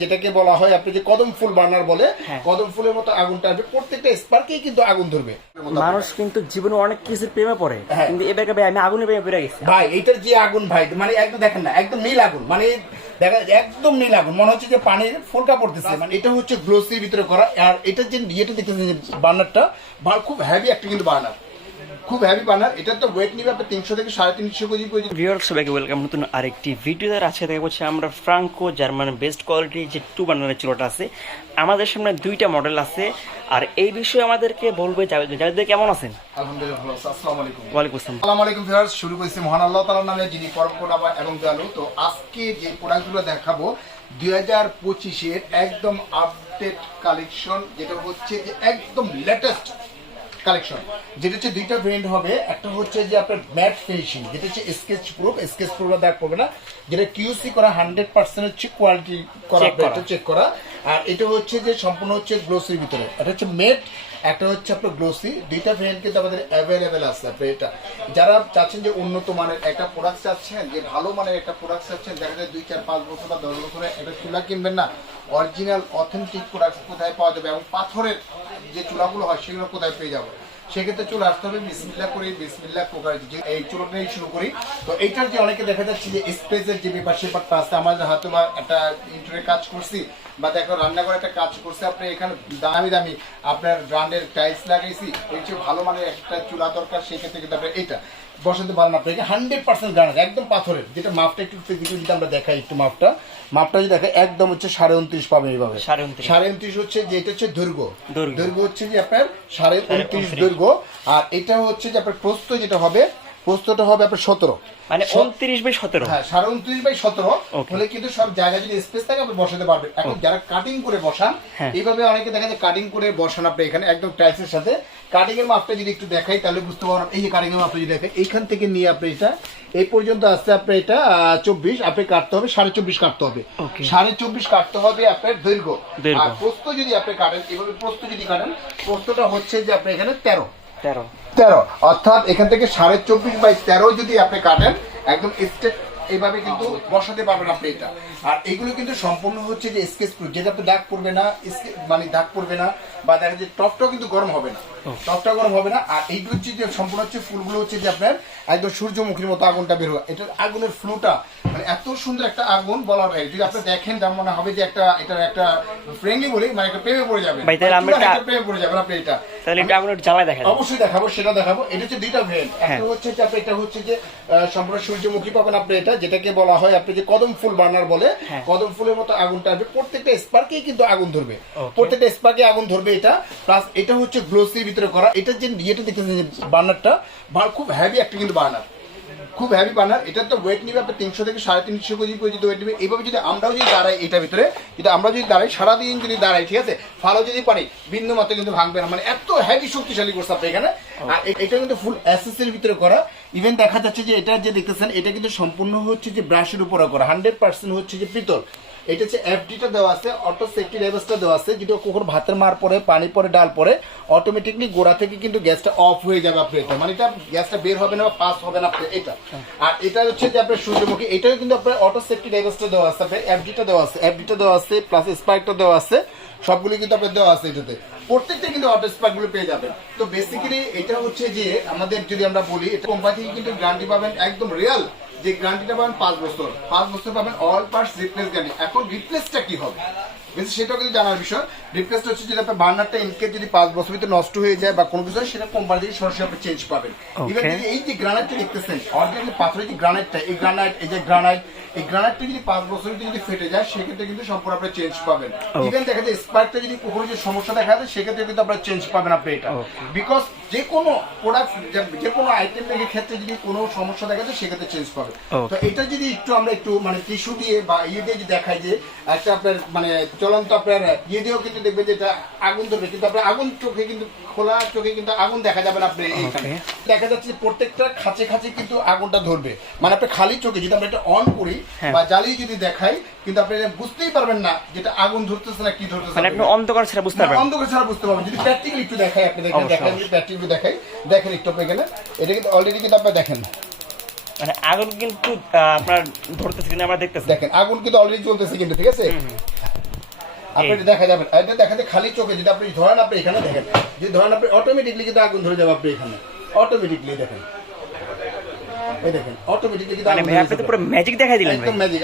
যেটাকে বলা হয় আপনি যে কদম ফুল বার্নার বলে, কদম ফুলের মতো আগুনটা আসবে, প্রত্যেকটা স্পার্কেই কিন্তু আগুন ধরবে। মানুষ কিন্তু জীবনে অনেক কিছু প্রেমে পড়ে, কিন্তু এবার ভাই আমি আগুনে প্রেমে পড়ে গেছি ভাই। এটার যে আগুন ভাই, মানে একদম দেখেন না, একদম নীল আগুন, মানে দেখা একদম নীল আগুন, মনে হচ্ছে যে পানির ফুলকা পড়তেছে। মানে এটা হচ্ছে গ্লোসির ভিতরে করা। আর এটা যে ইয়েটা দেখতেছেন যে বার্নারটা, খুব হেভি একটা কিন্তু বার্নার, খুব হেভি বার্নার। এটা তো ওয়েট নিবে আপনার 300 থেকে 350 কেজি পর্যন্ত। ভিউয়ার্স সবাইকে ওয়েলকাম নতুন আরেকটি ভিডিওতে। আজকে দেখা হচ্ছে আমরা ফ্রাঙ্কো জার্মান বেস্ট কোয়ালিটি যে 2 বার্নারের চুলাটা আছে, আমাদের সামনে 2টা মডেল আছে। আর এই বিষয়ে আমাদেরকে বলবে জাভেদ কেমন আছেন? আলহামদুলিল্লাহ ভালো আছি। আসসালামু আলাইকুম। ওয়ালাইকুম আসসালাম। আসসালামু আলাইকুম ভিউয়ার্স, শুরু করেছি মহান আল্লাহ তাআলার নামে, যিনি পরম করুণাময় এবং দয়ালু। তো আজকে যে প্রোডাক্টগুলো দেখাবো 2025 এর একদম আপডেট কালেকশন, যেটা হচ্ছে যে একদম লেটেস্ট কালেকশন। যেটা হচ্ছে দুইটা ভেরিয়েন্ট হবে। একটা হচ্ছে যে আপনার ম্যাট ফিনিশিং, যেটা হচ্ছে স্কেচ প্রুফ দাগ পড়বে না, যেটা কিউসি করা 100% হচ্ছে কোয়ালিটি করা, এটা চেক করা। আর এটা হচ্ছে যে সম্পূর্ণ হচ্ছে গ্লোসির ভিতরে, এটা হচ্ছে মেট, একটা হচ্ছে আপনার গ্লোসি। দুইটা ভেরিয়েন্ট কিন্তু আমাদের অ্যাভেলেবেল আছে। আপনি এটা যারা চাচ্ছেন যে উন্নত মানের একটা প্রোডাক্ট চাচ্ছেন, যে ভালো মানের একটা প্রোডাক্ট চাচ্ছেন, দেখা যায় 2-4-5 বছর বা 10 বছরে একটা চুলা কিনবেন না, অরিজিনাল অথেন্টিক প্রোডাক্ট কোথায় পাওয়া যাবে এবং পাথরের যে চুলাগুলো হয় সেগুলো কোথায় পেয়ে যাবো, সেক্ষেত্রে চলে আসতে হবে। বিসমিল্লাহ করি, বিসমিল্লাহ কুকার, এই চুলোটাই শুরু করি। তো এইটার যে অনেকে দেখা যাচ্ছে যে স্পেসের যে ব্যাপারটা আছে, আমাদের হয়তো বা একটা ইন্টারে কাজ করছি বা দেখো রান্নাঘরে একটা কাজ করছে, আপনি এখানে দামি আপনার ব্র্যান্ডের টাইলস লাগাইছি, এর চেয়ে ভালো মানের একটা চুলা দরকার, সেক্ষেত্রে কিন্তু আপনার এটা বসাতে পারেন। আপনাকে 100% গ্রানাইট, একদম পাথরের। যেটা মাপটা একটু যদি আমরা দেখাই, একটু মাপটা যদি দেখাই, একদম হচ্ছে 29.5 পাবেন এইভাবে। 29.5 হচ্ছে যে এটা হচ্ছে দৈর্ঘ্য হচ্ছে যে আপনার 29.5 দৈর্ঘ্য। আর এটা হচ্ছে যে আপনার প্রস্থটা হবে আপনার 17, মানে 29/17। হ্যাঁ, 29/17 হলে কিন্তু সব জায়গায় যদি স্পেস থাকে আপনি বসাতে পারবেন। এখন যারা কাটিং করে বসান, এইভাবে অনেকে দেখা যায় কাটিং করে বসান আপনি এখানে একদম টাইলসের সাথে। কাটিং এর মাপটা যদি একটু দেখাই তাহলে বুঝতে পারবেন। এই যে কাটিং এর মাপটা যদি দেখাই, এইখান থেকে নিয়ে আপনি এটা এই পর্যন্ত আসছে আপনার এটা 24, আপনি কাটতে হবে 24.5 কাটতে হবে, 24.5 কাটতে হবে আপনার দৈর্ঘ্য। আর প্রস্থ যদি আপনি কাটেন, এইভাবে প্রস্থ যদি কাটেন, প্রস্থটা হচ্ছে যে আপনি এখানে 13, অর্থাৎ এখান থেকে 24.5/13 যদি আপনি কাটেন, একদম স্টেপ এইভাবে কিন্তু বসাতে পারবেন আপনি এটা। আর এগুলো কিন্তু সম্পূর্ণ হচ্ছে যে স্কেচ প্রুফ, যেটা আপনি দাগ পড়বে না, মানে দাগ পড়বে না, বা দেখা যায় টপটাও কিন্তু গরম হবে না, আর এইগুলো হচ্ছে যে সম্পূর্ণ হচ্ছে ফুলগুলো হচ্ছে যে আপনার একদম সূর্যমুখীর মতো আগুনটা বের হবে। এটার আগুনের ফ্লোটা মানে এত সুন্দর একটা আগুন বলার বাইরে। যদি আপনি দেখেন, যেমন মনে হবে যে এটার একটা ফ্রেন্ডলি বলি, মানে একটা প্রেমে পড়ে যাবেন, প্রেমে পড়ে যাবেন আপনি। এটা তাহলে এটা আগুনের জ্বালায় দেখা যাবে, অবশ্যই দেখাবো, সেটা দেখাবো। এটা হচ্ছে দুইটা ভেরিয়েন্ট। একটা হচ্ছে যে আপনি এটা হচ্ছে যে সম্পূর্ণ সূর্যমুখী পাবেন আপনি, এটা যেটাকে বলা হয় আপনি যে কদম ফুল বার্নার বলে, কদম ফুলের মতো আগুনটা আসবে, প্রত্যেকটা স্পার্কেই কিন্তু আগুন ধরবে, প্রত্যেকটা স্পার্কে আগুন ধরবে এটা। প্লাস এটা হচ্ছে গ্লোসির ভিতরে করা। এটা যে ইয়েটা দেখতেছেন যে বার্নারটা, খুব হেভি একটা কিন্তু বার্নার, খুব হেভি বার্নার। এটা তো ওয়েট নিবে আপনার 300 থেকে 350 কেজি পর্যন্ত ওয়েট নিবে। এইভাবে যদি আমরাও যদি দাঁড়াই এটার ভিতরে, সারাদিন যদি দাঁড়াই, ঠিক আছে, ফালো যদি পারি, বিন্দু মাত্র কিন্তু ভাঙবে না, মানে এত হেভি শক্তিশালী করছে আপনি এখানে। আর এটা কিন্তু ফুল অ্যাসেসের ভিতরে করা। ইভেন দেখা যাচ্ছে যে এটা যে দেখতেছেন, এটা কিন্তু সম্পূর্ণ হচ্ছে যে ব্রাশের উপরে করা, 100% হচ্ছে যে পিতল। এটা হচ্ছে এফডিটা দেওয়া আছে, অটো সেফটি লেভেলসটা দেওয়া আছে, যেটা কখন ভাতের মার পরে, পানি পরে, ডাল পরে, অটোমেটিকলি গোড়া থেকে কিন্তু গ্যাসটা অফ হয়ে যাবে আপনার এটা, মানে এটা গ্যাসটা বের হবে না বা পাস হবে না আপনার এটা। আর এটা হচ্ছে যে আপনার সূর্যমুখী, এটাও কিন্তু আপনার অটো সেফটি লেভেলসটা দেওয়া আছে, এফডিটা দেওয়া আছে, প্লাস স্পাইকটা দেওয়া আছে, সবগুলো কিন্তু আপনার দেওয়া আছে এটাতে। প্রত্যেকটা কিন্তু অটো স্পার্ক গুলো পেয়ে যাবেন। তো বেসিক্যালি এটা হচ্ছে যে আমাদের যদি আমরা বলি, এটা কোম্পানি থেকে কিন্তু গ্যারান্টি পাবেন, একদম রিয়েল যে গ্যারান্টিটা পাবেন 5 বছর পাবেন, অল পার্টস রিপ্লেস গ্যারান্টি। এখন রিপ্লেসটা কি হবে সেটাও কিন্তু জানার বিষয়। রিপ্লেসটা হচ্ছে যদি আপনার বার্নারটা ইনকেস যদি 5 বছর ভিতরে নষ্ট হয়ে যায় বা কোনো কিছু, সেটা কোম্পানি থেকে সরাসরি আপনি চেঞ্জ পাবেন। ইভেন যদি এই যে গ্রানাইটটা দেখতেছেন, অরিজিনাল পাথরের যে গ্রানাইটটা, এই গ্রানাইটটা যদি 5 বছর ভিতরে যদি ফেটে যায়, সেক্ষেত্রে কিন্তু সম্পূর্ণ আপনি চেঞ্জ পাবেন। ইভেন দেখা যায় স্পার্কটা যদি কখনো যে সমস্যা দেখা যায়, সেক্ষেত্রে কিন্তু আপনার চেঞ্জ পাবেন আপনি এটা। বিকজ যে কোনো প্রোডাক্ট, যে কোনো আইটেমের ক্ষেত্রে যদি কোনো সমস্যা দেখা যায়, সেক্ষেত্রে চেঞ্জ পাবে। তো এটা যদি আমরা একটু মানে টিস্যু দিয়ে বা ইয়ে দিয়ে যদি দেখাই, যে একটা আপনার মানে চলন্ত আপনার ইয়ে দিয়েও কিন্তু দেখবেন যে এটা আগুন ধরবে, কিন্তু আপনার আগুন চোখে কিন্তু, খোলা চোখে কিন্তু আগুন দেখা যাবে না। আপনি দেখা যাচ্ছে প্রত্যেকটা খাঁচে কিন্তু আগুনটা ধরবে, মানে আপনি খালি চোখে যদি আমরা এটা অন করি বা জ্বালিয়ে যদি দেখাই, কিন্তু আপনি বুঝতেই পারবেন না যেটা আগুন ধরতেছে না কি ধরতেছে, মানে আপনি অন্ধকার ছাড়া বুঝতে পারবেন। যদি প্র্যাকটিক্যালি একটু দেখাই, আপনি দেখেন একটু আপনি এখানে, এটা কিন্তু অলরেডি কিন্তু আপনি দেখেন, মানে আগুন কিন্তু আপনার ধরতেছে, কিন্তু আমরা দেখতেছি, দেখেন আগুন কিন্তু অলরেডি চলতেছে কিন্তু, ঠিক আছে। আপনি এটা দেখা যাবে, এটা দেখাতে খালি চোখে যদি আপনি ধরেন, আপনি এখানে দেখেন, যদি ধরেন আপনি অটোমেটিকলি কিন্তু আগুন ধরে যাবে। আপনি এখানে অটোমেটিকলি দেখেন, এই দেখেন অটোমেটিকলি কিন্তু মানে আগুন ভাই ধরে আপনি তো যাবে। পুরো ম্যাজিক দেখাই দিলেন ভাই। একদম ম্যাজিক,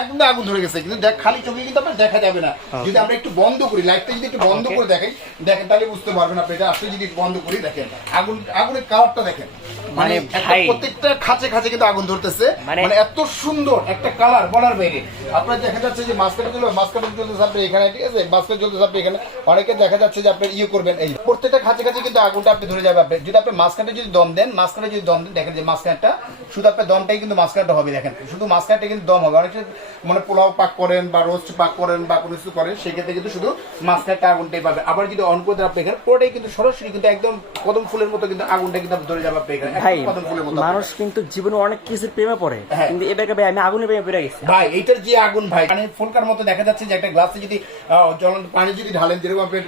একদম আগুন ধরে গেছে, কিন্তু খালি চোখে কিন্তু আপনার দেখা যাবে না। যদি আমরা একটু বন্ধ করি, লাইটটা যদি একটু বন্ধ করে দেখেন তাহলে বুঝতে পারবেন আপনি। এটা আসলে যদি বন্ধ করি দেখেন, আগুনের কালারটা দেখেন, মানে ভাই প্রত্যেকটা খাঁচে খাঁচে কিন্তু আগুন ধরতেছে, মানে এত সুন্দর একটা কালার বলার বাইরে। আপনার দেখা যাচ্ছে যে মাস্কাটা চলতেছে আপনি এখানে, ঠিক আছে, মাস্কাটা চলতেছে আপনি এখানে, অনেকে দেখা যাচ্ছে যে আপনি করবেন, এই প্রত্যেকটা খাঁচে খাঁচে কিন্তু আগুনটা আপনি ধরে যাবে। আপনি যদি আপনি মাস্কাটা যদি দম দেন, দেখেন যে মাস্কাটা শুধু আপনার দমটাই কিন্তু মাস্কাটা হবে। দেখেন শুধু মাস্কাটা কিন্তু দম হবে। অনেকে মানে পোলাও পাক করেন বা রোস্ট পাক করেন বা কোনো কিছু করেন, সেক্ষেত্রে কিন্তু শুধু মাস্কাটা আগুনটাই পাবে। আবার যদি অন করে দেন আপনি এখানে, পুরোটাই কিন্তু সরাসরি কিন্তু একদম কদম ফুলের মতো কিন্তু আগুনটা কিন্তু ধরে যাবে আপনি এখানে, ভাই কদম ফুলের মতো। মানুষ কিন্তু জীবনে অনেক কিছু প্রেমে পড়ে, কিন্তু এবার ভাই আমি আগুনে প্রেমে পড়ে গেছি ভাই। এইটার যে আগুন ভাই, মানে ফুলকার মতো দেখা যাচ্ছে যে একটা গ্লাসে যদি জ্বলন্ত পানি যদি ঢালেন, যেরকম আপনি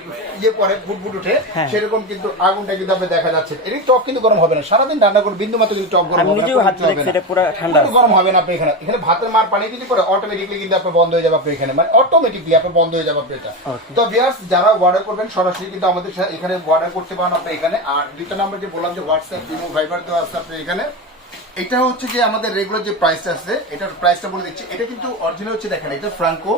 পরে ফুটফুট উঠে, সেরকম কিন্তু আগুনটা কিন্তু আপনি দেখা যাচ্ছে। এর টপ কিন্তু গরম হবে না, সারাদিন রান্না করে বিন্দু মাত্র কিন্তু টপ গরম হবে না, নিজেও হাত দেখছি এটা পুরো ঠান্ডা গরম হবে না। আপনি এখানে ভাতের মার পানি কিন্তু করে অটোমেটিকলি কিন্তু আপনার বন্ধ হয়ে যাবে। আপনি এখানে মানে অটোমেটিকলি আপনার বন্ধ হয়ে যাবে এটা। তো ভিউয়ার্স, যারা অর্ডার করবেন সরাসরি কিন্তু আমাদের এখানে অর্ডার করতে পারেন আপনি এখানে। আর দুইটা নাম্বার যে বললাম যে হোয়াটসঅ্যাপ, ইমো, ভাইবার দেওয়া আছে আপনি এখানে। এটা হচ্ছে যে আমাদের রেগুলার যে প্রাইসটা আছে, এটার প্রাইসটা বলে দিচ্ছি। এটা কিন্তু অরিজিনাল হচ্ছে, দেখেন এটা ফ্রাঙ্কো,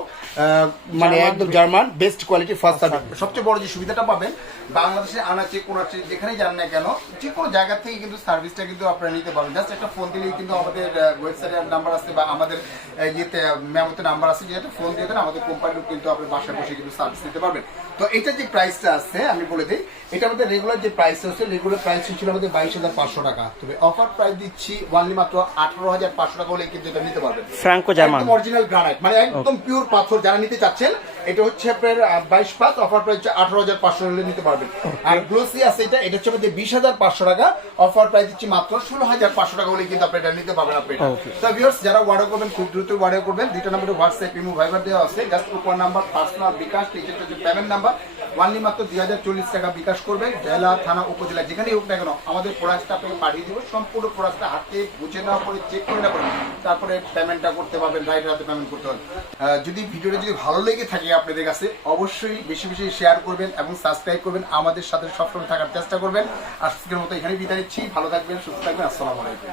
মানে একদম German best quality first service. সবচেয়ে বড় যে সুবিধাটা পাবেন, বাংলাদেশে আনাচে কোনাচে যেখানেই যান না কেন, যে কোনো জায়গা থেকে কিন্তু সার্ভিসটা কিন্তু আপনারা নিতে পারবেন। জাস্ট একটা ফোন দিলেই কিন্তু আমাদের ওয়েবসাইটের নাম্বার আছে বা আমাদের ইয়েতে মেমোতে নাম্বার আছে, যেটা ফোন দিয়ে দেন আমাদের কোম্পানির কিন্তু আপনার বাসায় বসে কিন্তু সার্ভিস নিতে পারবেন। তো এটা যে প্রাইসটা আছে আমি বলে দিই, এটা আমাদের রেগুলার যে প্রাইস হচ্ছে, রেগুলার প্রাইস ছিল আমাদের 22,500 টাকা। তবে অফার প্রাইস দিচ্ছি ওয়ানলি মাত্র 18,500 টাকা হলে কিন্তু এটা নিতে পারবেন। ফ্রাঙ্কো জার্মান অরিজিনাল গ্রানাইট, মানে একদম পিওর পাথর যারা নিতে চাচ্ছেন, এটা হচ্ছে আপনার 22/5, অফার প্রাইস 18,500 হলে নিতে পারবেন। আর গ্লোসি আছে এটা হচ্ছে আমাদের 20,500 টাকা, অফার প্রাইস দিচ্ছি মাত্র 16,500 টাকা হলে কিন্তু আপনি এটা নিতে পারবেন। আপনি তো ভিউয়ার্স, যারা অর্ডার করবেন খুব দ্রুত অর্ডার করবেন। দুইটা নম্বরে হোয়াটসঅ্যাপ, ইমো, ভাইবার দেওয়া আছে। জাস্ট উপর নাম্বার, পার্সোনাল বিকাশ, এটা হচ্ছে পেমেন্ট নাম্বার। ওয়ানলি মাত্র 2040 টাকা বিকাশ করবেন। জেলা, থানা, উপজেলা যেখানেই হোক না কেন, আমাদের প্রোডাক্টটা আপনাকে পাঠিয়ে দিব। সম্পূর্ণ প্রোডাক্টটা হাতে বুঝে নেওয়া পরে, চেক করে নেওয়া পরে তারপরে পেমেন্টটা করতে পারবেন, রাইট হাতে পেমেন্ট করতে পারবেন। যদি ভিডিওটা যদি ভালো লেগে থাকে আপনাদের কাছে, অবশ্যই বেশি বেশি শেয়ার করবেন এবং সাবস্ক্রাইব করবেন। আমাদের সাথে সবসময় থাকার চেষ্টা করবেন। আজকের মতো এখানে বিদায় নিচ্ছি। ভালো থাকবেন, সুস্থ থাকবেন। আসসালামু আলাইকুম।